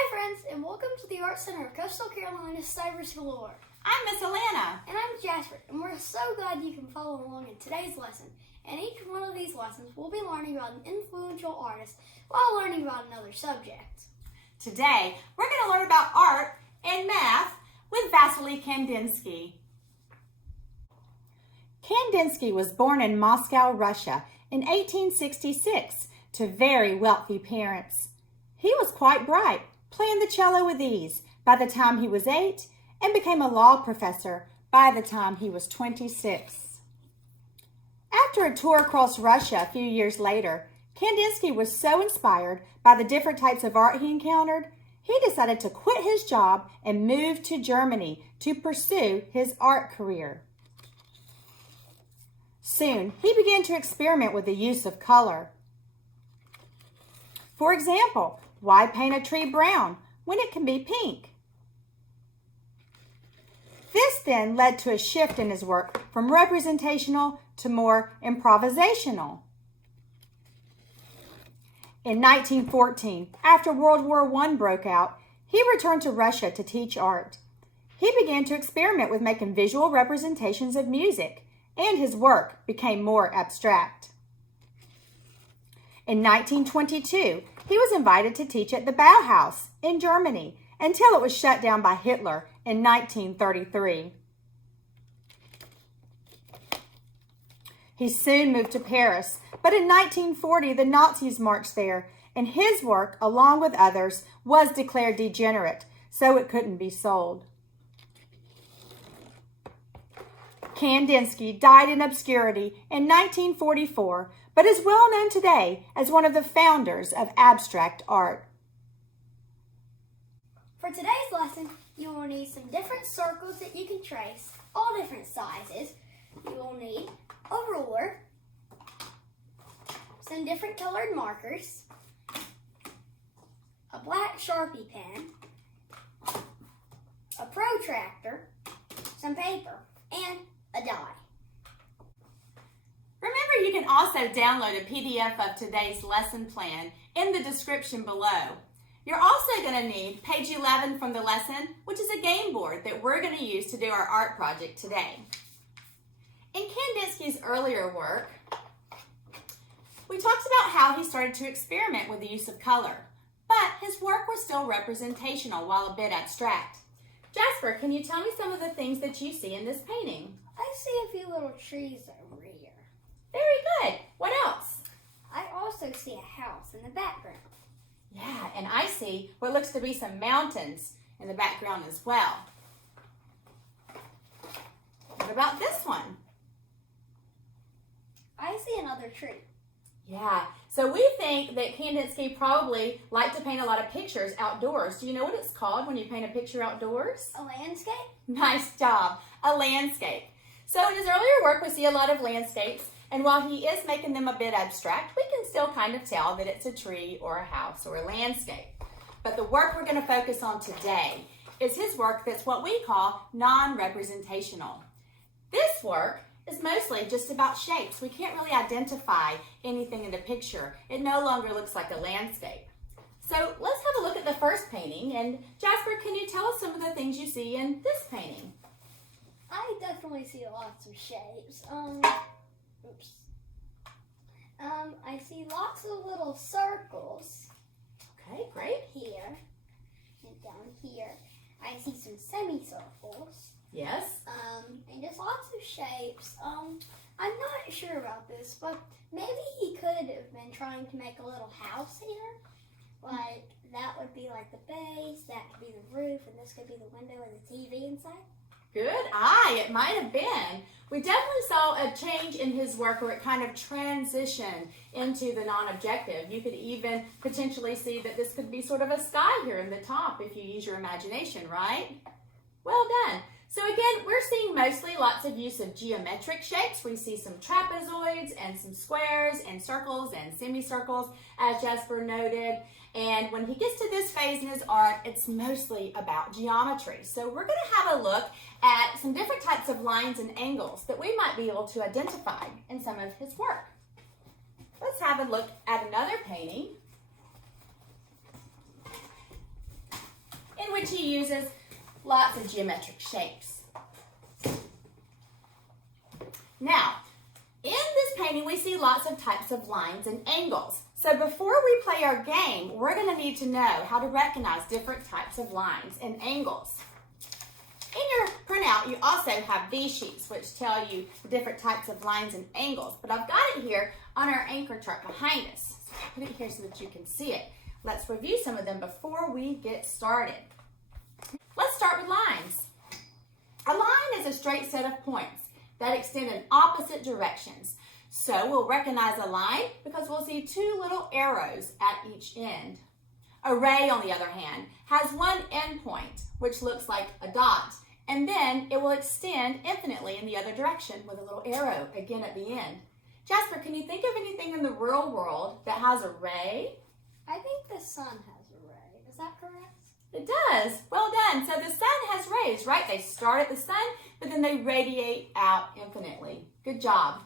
Hi friends, and welcome to the Art Center of Coastal Carolina's Cyber Galore. I'm Miss Alana. And I'm Jasper, and we're so glad you can follow along in today's lesson. In each one of these lessons, we'll be learning about an influential artist while learning about another subject. Today, we're going to learn about art and math with Wassily Kandinsky. Kandinsky was born in Moscow, Russia in 1866 to very wealthy parents. He was quite bright, playing the cello with ease by the time he was 8 and became a law professor by the time he was 26. After a tour across Russia a few years later, Kandinsky was so inspired by the different types of art he encountered, he decided to quit his job and move to Germany to pursue his art career. Soon, he began to experiment with the use of color. For example, why paint a tree brown when it can be pink? This then led to a shift in his work from representational to more improvisational. In 1914, after World War I broke out, he returned to Russia to teach art. He began to experiment with making visual representations of music, and his work became more abstract. In 1922, he was invited to teach at the Bauhaus in Germany until it was shut down by Hitler in 1933. He soon moved to Paris, but in 1940 the Nazis marched there, and his work, along with others, was declared degenerate, so it couldn't be sold. Kandinsky died in obscurity in 1944, but is well known today as one of the founders of abstract art. For today's lesson, you will need some different circles that you can trace, all different sizes. You will need a ruler, some different colored markers, a black Sharpie pen, a protractor, some paper, and a die. Remember, you can also download a PDF of today's lesson plan in the description below. You're also going to need page 11 from the lesson, which is a game board that we're going to use to do our art project today. In Kandinsky's earlier work, we talked about how he started to experiment with the use of color, but his work was still representational while a bit abstract. Jasper, can you tell me some of the things that you see in this painting? I see a few little trees over here. Very good. What else? I also see a house in the background. Yeah, and I see what looks to be some mountains in the background as well. What about this one? I see another tree. Yeah, so we think that Kandinsky probably liked to paint a lot of pictures outdoors. Do you know what it's called when you paint a picture outdoors? A landscape? Nice job, a landscape. So in his earlier work, we see a lot of landscapes, and while he is making them a bit abstract, we can still kind of tell that it's a tree or a house or a landscape. But the work we're going to focus on today is his work that's what we call non-representational. This work is mostly just about shapes. We can't really identify anything in the picture. It no longer looks like a landscape. So let's have a look at the first painting. And Jasper, can you tell us some of the things you see in this painting? I definitely see lots of shapes. I see lots of little circles. Okay, great. Here and down here. I see some semicircles. Yes. And just lots of shapes. I'm not sure about this, but maybe he could have been trying to make a little house here. Like, that would be like the base, that could be the roof, and this could be the window and the TV inside. Good eye, it might have been. We definitely saw a change in his work where it kind of transitioned into the non-objective. You could even potentially see that this could be sort of a sky here in the top if you use your imagination, right? Well done. So again, we're seeing mostly lots of use of geometric shapes. We see some trapezoids and some squares and circles and semicircles, as Jasper noted. And when he gets to this phase in his art, it's mostly about geometry. So we're going to have a look at some different types of lines and angles that we might be able to identify in some of his work. Let's have a look at another painting. which he uses lots of geometric shapes. Now, in this painting, we see lots of types of lines and angles. So before we play our game, we're going to need to know how to recognize different types of lines and angles. In your printout, you also have these sheets, which tell you the different types of lines and angles. But I've got it here on our anchor chart behind us. So I'll put it here so that you can see it. Let's review some of them before we get started. Let's start with lines. A line is a straight set of points that extend in opposite directions. So we'll recognize a line because we'll see two little arrows at each end. A ray, on the other hand, has one end point, which looks like a dot, and then it will extend infinitely in the other direction with a little arrow again at the end. Jasper, can you think of anything in the real world that has a ray? I think the sun has a ray. Is that correct? It does. Well done. So the sun has rays, right? They start at the sun, but then they radiate out infinitely. Good job.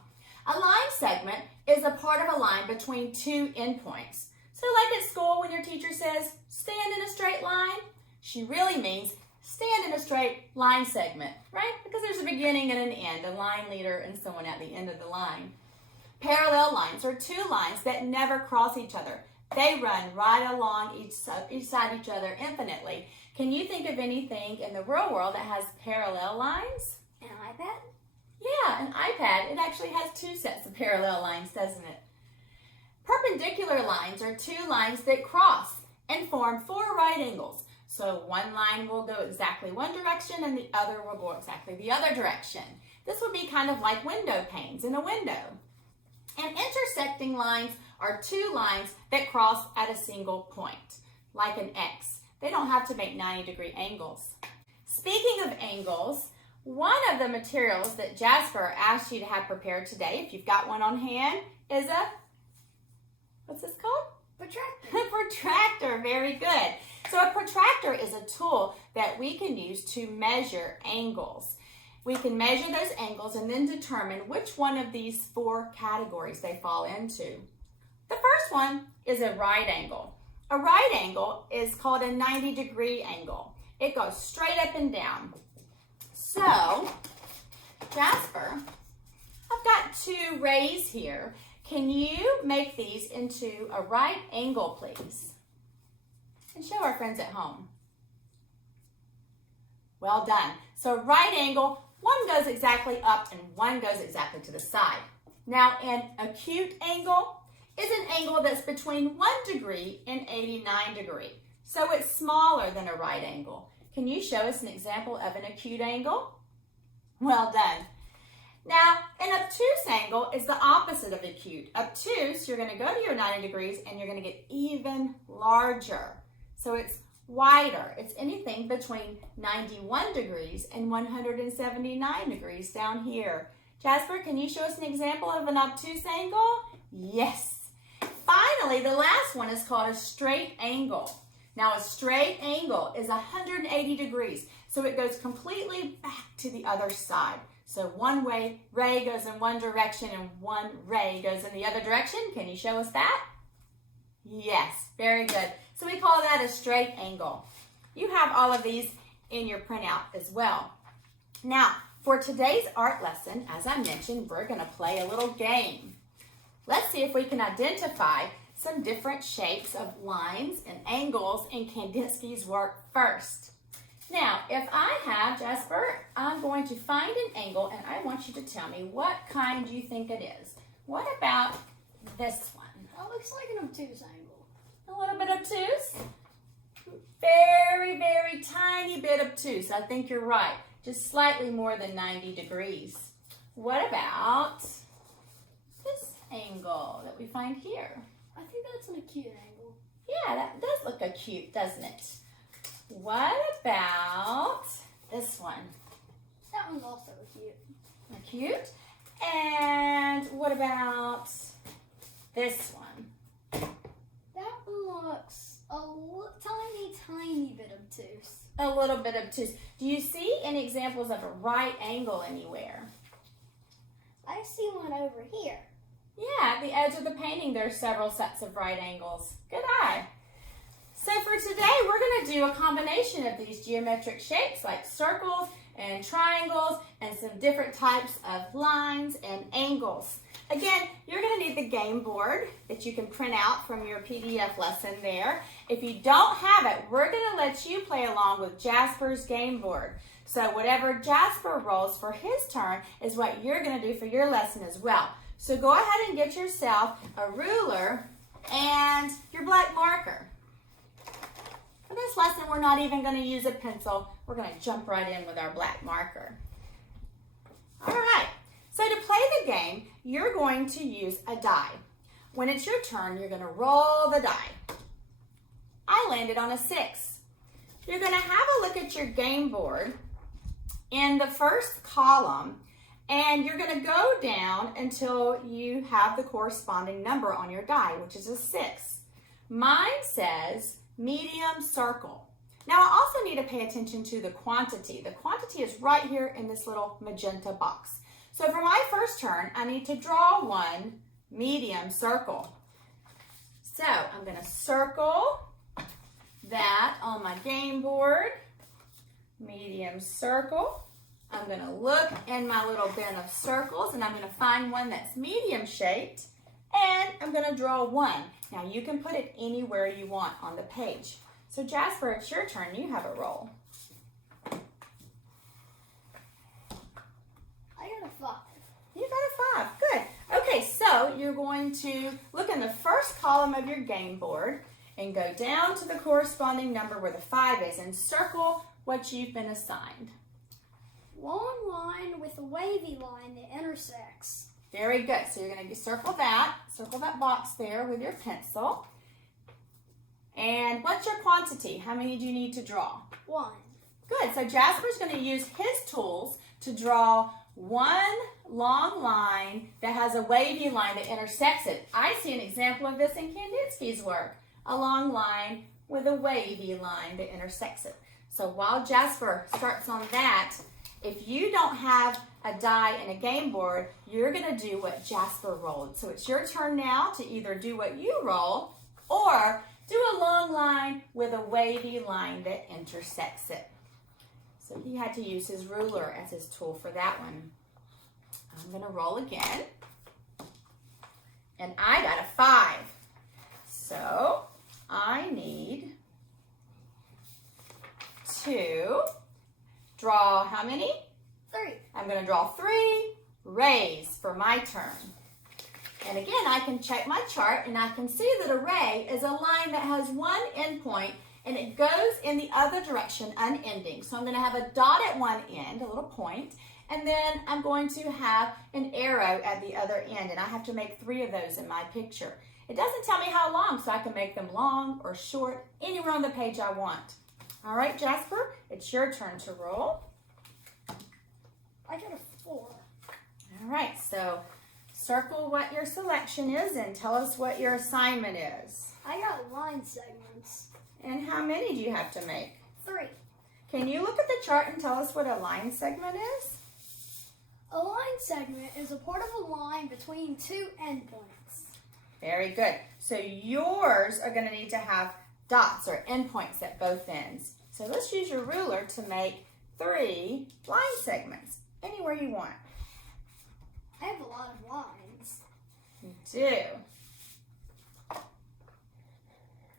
A line segment is a part of a line between two endpoints. So like at school when your teacher says, stand in a straight line, she really means stand in a straight line segment, right? Because there's a beginning and an end, a line leader and someone at the end of the line. Parallel lines are two lines that never cross each other. They run right along each side of each other infinitely. Can you think of anything in the real world that has parallel lines? An iPad? Yeah, an iPad. It actually has two sets of parallel lines, doesn't it? Perpendicular lines are two lines that cross and form four right angles. So one line will go exactly one direction and the other will go exactly the other direction. This would be kind of like window panes in a window. And intersecting lines are two lines that cross at a single point, like an X. They don't have to make 90-degree angles. Speaking of angles, one of the materials that Jasper asked you to have prepared today, if you've got one on hand, is a, what's this called? Protractor. A protractor, very good. So a protractor is a tool that we can use to measure angles. We can measure those angles and then determine which one of these four categories they fall into. The first one is a right angle. A right angle is called a 90-degree angle. It goes straight up and down. So, Jasper, I've got two rays here. Can you make these into a right angle, please? And show our friends at home. Well done. So right angle, one goes exactly up and one goes exactly to the side. Now an acute angle is an angle that's between 1 degree and 89 degrees. So it's smaller than a right angle. Can you show us an example of an acute angle? Well done. Now, an obtuse angle is the opposite of acute. Obtuse, you're going to go to your 90 degrees and you're going to get even larger. So it's wider. It's anything between 91 degrees and 179 degrees down here. Jasper, can you show us an example of an obtuse angle? Yes. Finally, the last one is called a straight angle. Now, a straight angle is 180 degrees, so it goes completely back to the other side. So one ray goes in one direction and one ray goes in the other direction. Can you show us that? Yes, very good. So we call that a straight angle. You have all of these in your printout as well. Now, for today's art lesson, as I mentioned, we're going to play a little game. Let's see if we can identify some different shapes of lines and angles in Kandinsky's work first. Now, if I have, Jasper, I'm going to find an angle and I want you to tell me what kind you think it is. What about this one? That looks like an obtuse angle. A little bit obtuse? Very, very tiny bit obtuse. I think you're right. Just slightly more than 90 degrees. What about this angle that we find here? I think that's an acute angle. Yeah, that does look acute, doesn't it? What about this one? That one's also acute. Acute. And what about this one? That looks a tiny, tiny bit obtuse. A little bit obtuse. Do you see any examples of a right angle anywhere? I see one over here. Yeah, at the edge of the painting, there are several sets of right angles. Good eye. So for today, we're going to do a combination of these geometric shapes like circles and triangles and some different types of lines and angles. Again, you're going to need the game board that you can print out from your PDF lesson there. If you don't have it, we're going to let you play along with Jasper's game board. So whatever Jasper rolls for his turn is what you're going to do for your lesson as well. So go ahead and get yourself a ruler and your black marker. For this lesson, we're not even going to use a pencil. We're going to jump right in with our black marker. All right. So to play the game, you're going to use a die. When it's your turn, you're going to roll the die. I landed on a 6. You're going to have a look at your game board in the first column, and you're going to go down until you have the corresponding number on your die, which is a 6. Mine says medium circle. Now I also need to pay attention to the quantity. The quantity is right here in this little magenta box. So for my first turn, I need to draw one medium circle. So I'm going to circle that on my game board, medium circle. I'm going to look in my little bin of circles and I'm going to find one that's medium shaped and I'm going to draw one. Now you can put it anywhere you want on the page. So Jasper, it's your turn. You have a roll. I got a 5. You got a 5. Good. Okay, so you're going to look in the first column of your game board and go down to the corresponding number where the 5 is and circle what you've been assigned. Long line with a wavy line that intersects. Very good. So you're going to circle that box there with your pencil. And what's your quantity? How many do you need to draw? 1. Good. So Jasper's going to use his tools to draw one long line that has a wavy line that intersects it. I see an example of this in Kandinsky's work. A long line with a wavy line that intersects it. So while Jasper starts on that, if you don't have a die and a game board, you're going to do what Jasper rolled. So it's your turn now to either do what you roll or do a long line with a wavy line that intersects it. So he had to use his ruler as his tool for that one. I'm going to roll again. And I got a 5. So I need to draw how many? 3. I'm going to draw 3 rays for my turn. And again, I can check my chart and I can see that a ray is a line that has one endpoint and it goes in the other direction unending. So I'm going to have a dot at one end, a little point, and then I'm going to have an arrow at the other end, and I have to make 3 of those in my picture. It doesn't tell me how long, so I can make them long or short, anywhere on the page I want. All right, Jasper, it's your turn to roll. I got a 4. All right, so circle what your selection is and tell us what your assignment is. I got line segments. And how many do you have to make? 3. Can you look at the chart and tell us what a line segment is? A line segment is a part of a line between 2 endpoints. Very good. So yours are going to need to have dots or endpoints at both ends. So let's use your ruler to make 3 line segments, anywhere you want. I have a lot of lines. You do.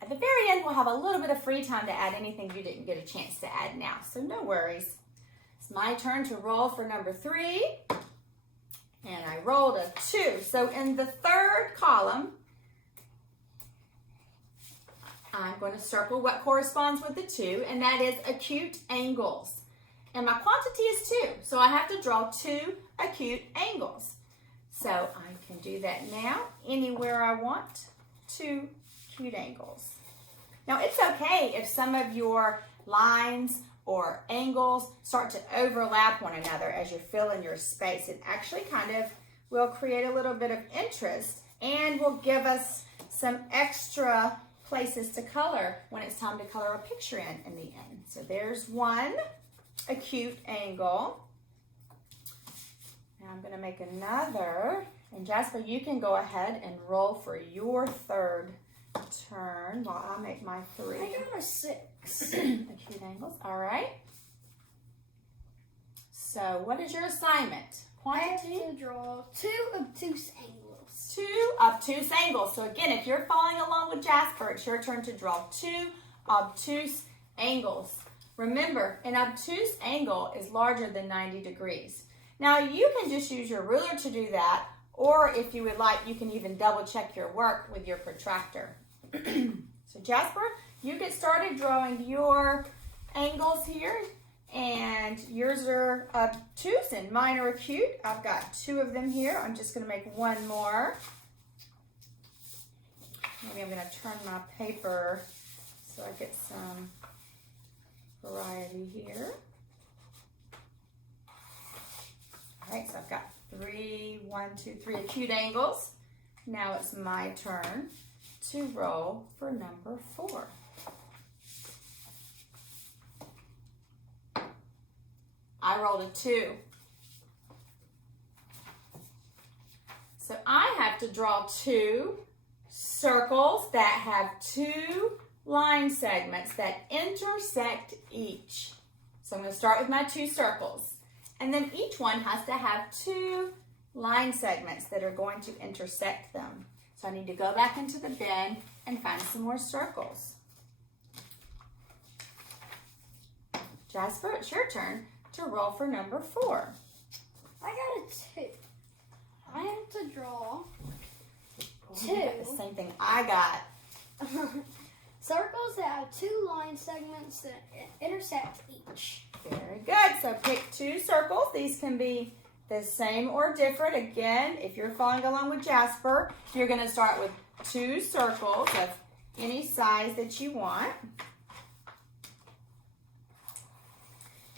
At the very end, we'll have a little bit of free time to add anything you didn't get a chance to add now, so no worries. It's my turn to roll for number 3, and I rolled a 2. So in the third column, I'm going to circle what corresponds with the 2, and that is acute angles. And my quantity is 2, so I have to draw 2 acute angles. So I can do that now, anywhere I want, 2 acute angles. Now it's okay if some of your lines or angles start to overlap one another as you fill in your space. It actually kind of will create a little bit of interest and will give us some extra places to color when it's time to color a picture in the end. So there's one acute angle. Now I'm going to make another. And Jasper, you can go ahead and roll for your third turn while I make my 3. I got a 6. Acute angles. All right. So what is your assignment? I have Quantity? to draw 2 obtuse angles. 2 obtuse angles. So again, if you're following along with Jasper, it's your turn to draw 2 obtuse angles. Remember, an obtuse angle is larger than 90 degrees. Now you can just use your ruler to do that, or if you would like, you can even double check your work with your protractor. So Jasper, you get started drawing your angles here, and yours are obtuse and mine are acute. I've got 2 of them here. I'm just going to make 1 more. Maybe I'm going to turn my paper so I get some variety here. All right, so I've got 3, 1, 2, 3 acute angles. Now it's my turn to roll for number 4. I rolled a 2. So I have to draw 2 circles that have 2 line segments that intersect each. So I'm going to start with my 2 circles. And then each one has to have 2 line segments that are going to intersect them. So I need to go back into the bin and find some more circles. Jasper, it's your turn to roll for number 4. I got a 2. I have to draw Oh, you got the same thing I got. circles that have 2 line segments that intersect each. Very good. So pick 2 circles. These can be the same or different. Again, if you're following along with Jasper, you're going to start with 2 circles of any size that you want.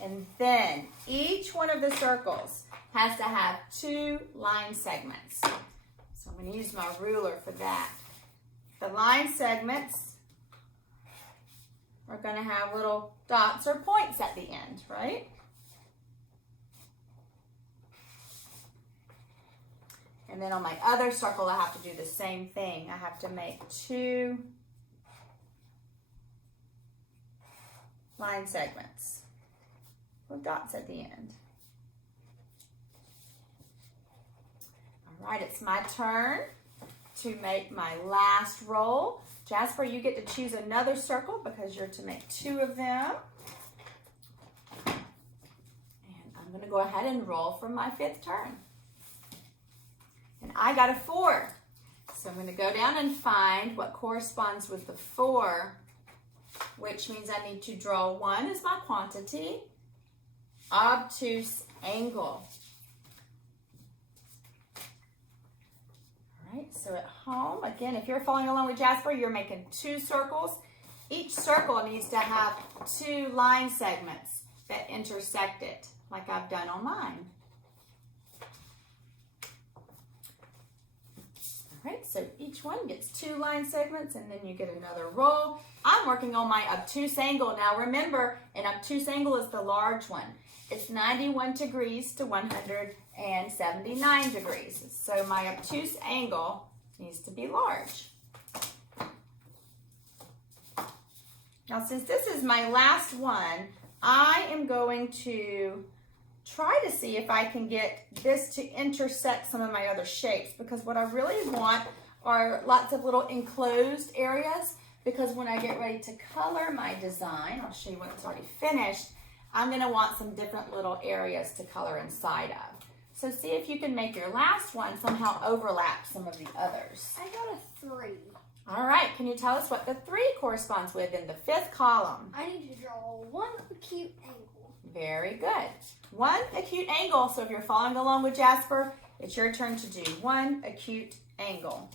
And then each one of the circles has to have 2 line segments. So I'm going to use my ruler for that. The line segments are going to have little dots or points at the end, right? And then on my other circle, I have to do the same thing. I have to make 2 line segments with dots at the end. All right, it's my turn to make my last roll. Jasper, you get to choose another circle because you're to make 2 of them. And I'm going to go ahead and roll for my 5th turn. And I got a 4. So I'm going to go down and find what corresponds with the 4, which means I need to draw 1 as my quantity, obtuse angle. All right, so at home, again, if you're following along with Jasper, you're making 2 circles. Each circle needs to have 2 line segments that intersect it, like I've done on mine. All right, so each one gets 2 line segments, and then you get another roll. I'm working on my obtuse angle. Now remember, an obtuse angle is the large one. It's 91 degrees to 179 degrees. So my obtuse angle needs to be large. Now since this is my last one, I am going to try to see if I can get this to intersect some of my other shapes, because what I really want are lots of little enclosed areas, because when I get ready to color my design, I'll show you when it's already finished, I'm going to want some different little areas to color inside of. So see if you can make your last one somehow overlap some of the others. I got a 3. All right, can you tell us what the 3 corresponds with in the 5th column? I need to draw 1 acute angle. Very good. 1 acute angle. So if you're following along with Jasper, it's your turn to do 1 acute angle.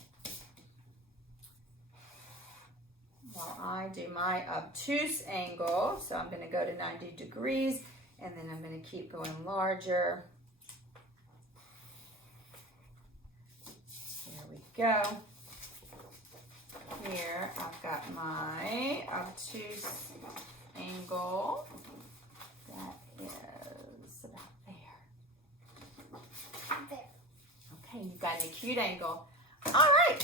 While I do my obtuse angle, so I'm going to go to 90 degrees, and then I'm going to keep going larger. There we go. Here I've got my obtuse angle. That is about there. There. Okay, you've got an acute angle. All right,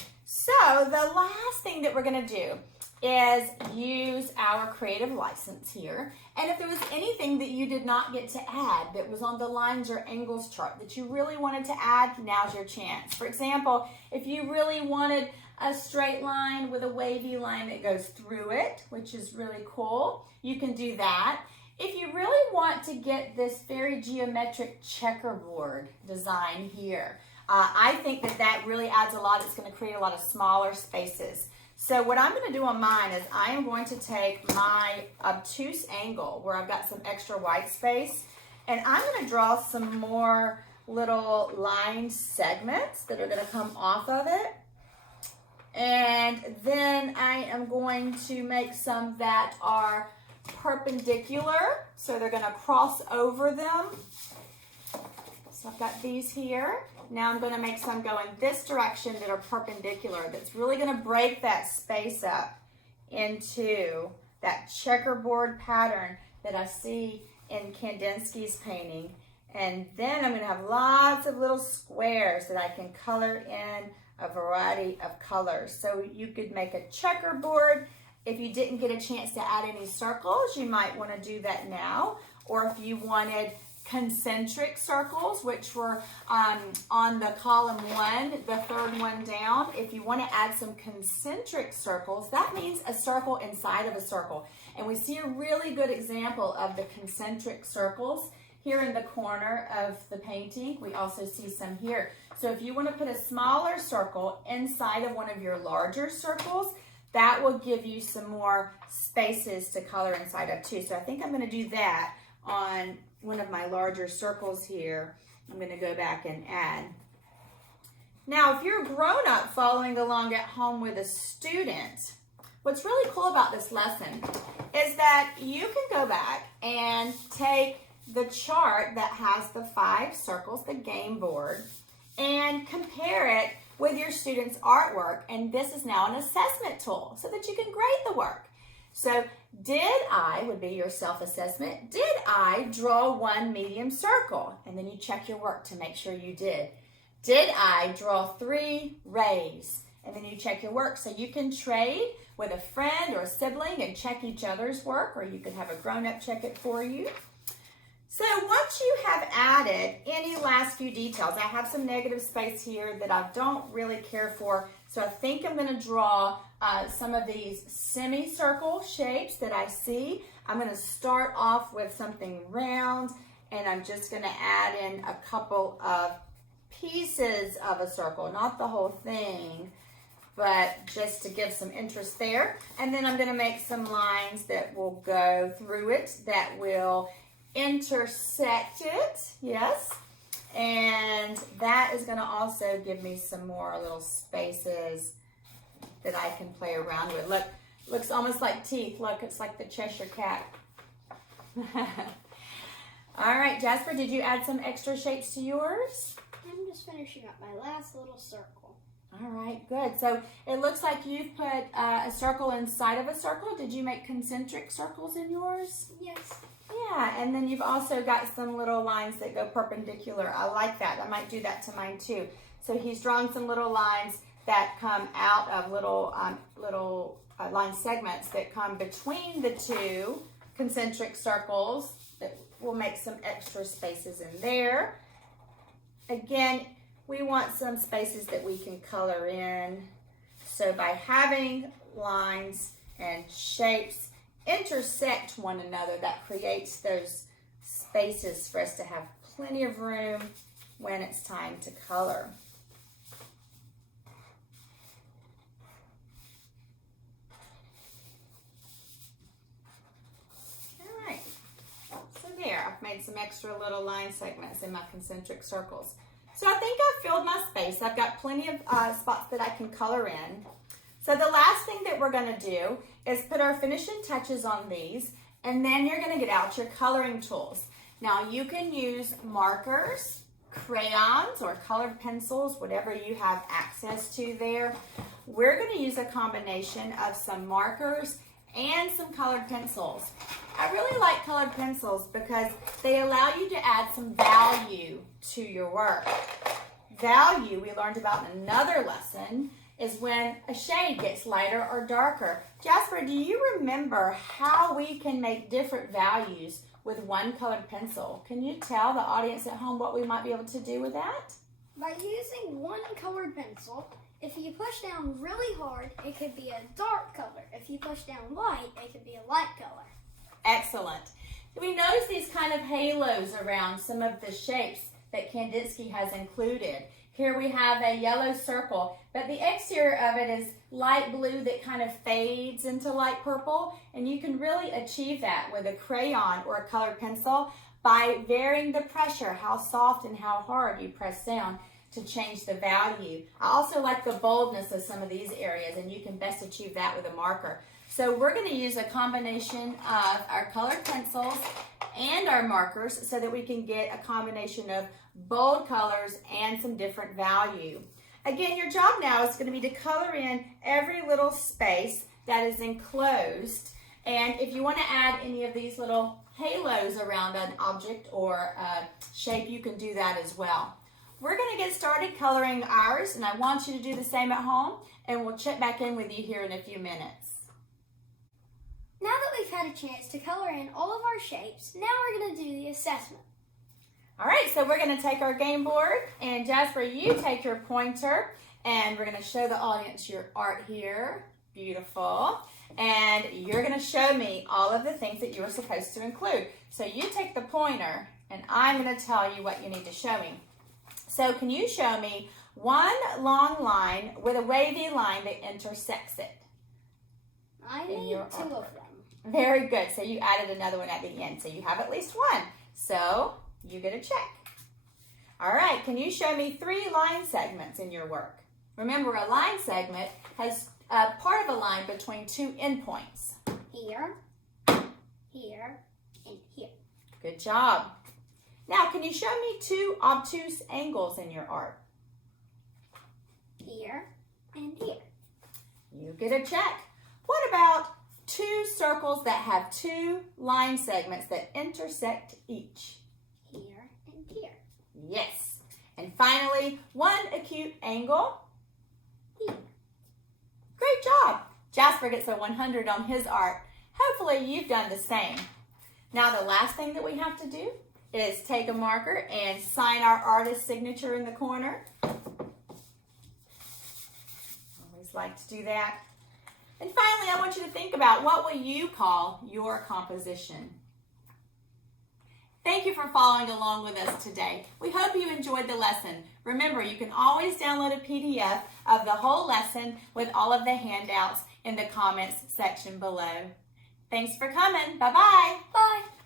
So the last thing that we're going to do is use our creative license here. And if there was anything that you did not get to add that was on the lines or angles chart that you really wanted to add, now's your chance. For example, if you really wanted a straight line with a wavy line that goes through it, which is really cool, you can do that. If you really want to get this very geometric checkerboard design here, I think that really adds a lot. It's going to create a lot of smaller spaces. So what I'm going to do on mine is I am going to take my obtuse angle where I've got some extra white space, and I'm going to draw some more little line segments that are going to come off of it. And then I am going to make some that are perpendicular, so they're going to cross over them. So I've got these here. Now I'm going to make some go in this direction that are perpendicular. That's really going to break that space up into that checkerboard pattern that I see in Kandinsky's painting. And then I'm going to have lots of little squares that I can color in a variety of colors. So you could make a checkerboard. If you didn't get a chance to add any circles, you might want to do that now. Or if you wanted concentric circles, which were on the column 1, the third one down. If you want to add some concentric circles, that means a circle inside of a circle. And we see a really good example of the concentric circles here in the corner of the painting. We also see some here. So if you want to put a smaller circle inside of one of your larger circles, that will give you some more spaces to color inside of too. So I think I'm going to do that on one of my larger circles here. I'm going to go back and add. Now, if you're a grown-up following along at home with a student, what's really cool about this lesson is that you can go back and take the chart that has the 5 circles, the game board, and compare it with your student's artwork. And this is now an assessment tool so that you can grade the work. So did I, would be your self-assessment, did I draw one medium circle? And then you check your work to make sure you did. Did I draw 3 rays? And then you check your work. So you can trade with a friend or a sibling and check each other's work, or you could have a grown-up check it for you. So once you have added any last few details, I have some negative space here that I don't really care for. So I think I'm going to draw some of these semicircle shapes that I see. I'm going to start off with something round, and I'm just going to add in a couple of pieces of a circle, not the whole thing, but just to give some interest there. And then I'm going to make some lines that will go through it that will intersect it, yes, and that is going to also give me some more little spaces that I can play around with. Look, looks almost like teeth. Look, it's like the Cheshire Cat. All right, Jasper, did you add some extra shapes to yours? I'm just finishing up my last little circle. All right, good. So it looks like you've put a circle inside of a circle. Did you make concentric circles in yours? Yes. Yeah, and then you've also got some little lines that go perpendicular. I like that. I might do that to mine too. So he's drawn some little lines that come out of little line segments that come between the 2 concentric circles that will make some extra spaces in there. Again, we want some spaces that we can color in. So by having lines and shapes intersect one another, that creates those spaces for us to have plenty of room when it's time to color. All right, so there, I've made some extra little line segments in my concentric circles. So I think I've filled my space. I've got plenty of spots that I can color in. So the last thing that we're going to do is put our finishing touches on these, and then you're going to get out your coloring tools. Now you can use markers, crayons, or colored pencils, whatever you have access to there. We're going to use a combination of some markers and some colored pencils. I really like colored pencils because they allow you to add some value to your work. Value, we learned about in another lesson, is when a shade gets lighter or darker. Jasper, do you remember how we can make different values with one colored pencil? Can you tell the audience at home what we might be able to do with that? By using one colored pencil, if you push down really hard, it could be a dark color. If you push down light, it could be a light color. Excellent. We notice these kind of halos around some of the shapes that Kandinsky has included. Here we have a yellow circle, but the exterior of it is light blue that kind of fades into light purple, and you can really achieve that with a crayon or a colored pencil by varying the pressure, how soft and how hard you press down to change the value. I also like the boldness of some of these areas, and you can best achieve that with a marker. So we're going to use a combination of our colored pencils and our markers so that we can get a combination of bold colors and some different value. Again, your job now is going to be to color in every little space that is enclosed. And if you want to add any of these little halos around an object or shape, you can do that as well. We're going to get started coloring ours, and I want you to do the same at home, and we'll check back in with you here in a few minutes. Now that we've had a chance to color in all of our shapes, now we're going to do the assessment. All right, so we're going to take our game board, and Jasper, you take your pointer, and we're going to show the audience your art here. Beautiful. And you're going to show me all of the things that you were supposed to include. So you take the pointer, and I'm going to tell you what you need to show me. So can you show me one long line with a wavy line that intersects it? I need two of them. Very good. So you added another one at the end. So you have at least one. So you get a check. All right. Can you show me 3 line segments in your work? Remember, a line segment has a part of a line between 2 endpoints. Here, here, and here. Good job. Now, can you show me 2 obtuse angles in your art? Here and here. You get a check. What about 2 circles that have 2 line segments that intersect each? Here and here. Yes. And finally, 1 acute angle. Here. Great job. Jasper gets a 100 on his art. Hopefully you've done the same. Now the last thing that we have to do is take a marker and sign our artist's signature in the corner. Always like to do that. And finally, I want you to think about, what will you call your composition? Thank you for following along with us today. We hope you enjoyed the lesson. Remember, you can always download a PDF of the whole lesson with all of the handouts in the comments section below. Thanks for coming. Bye-bye. Bye.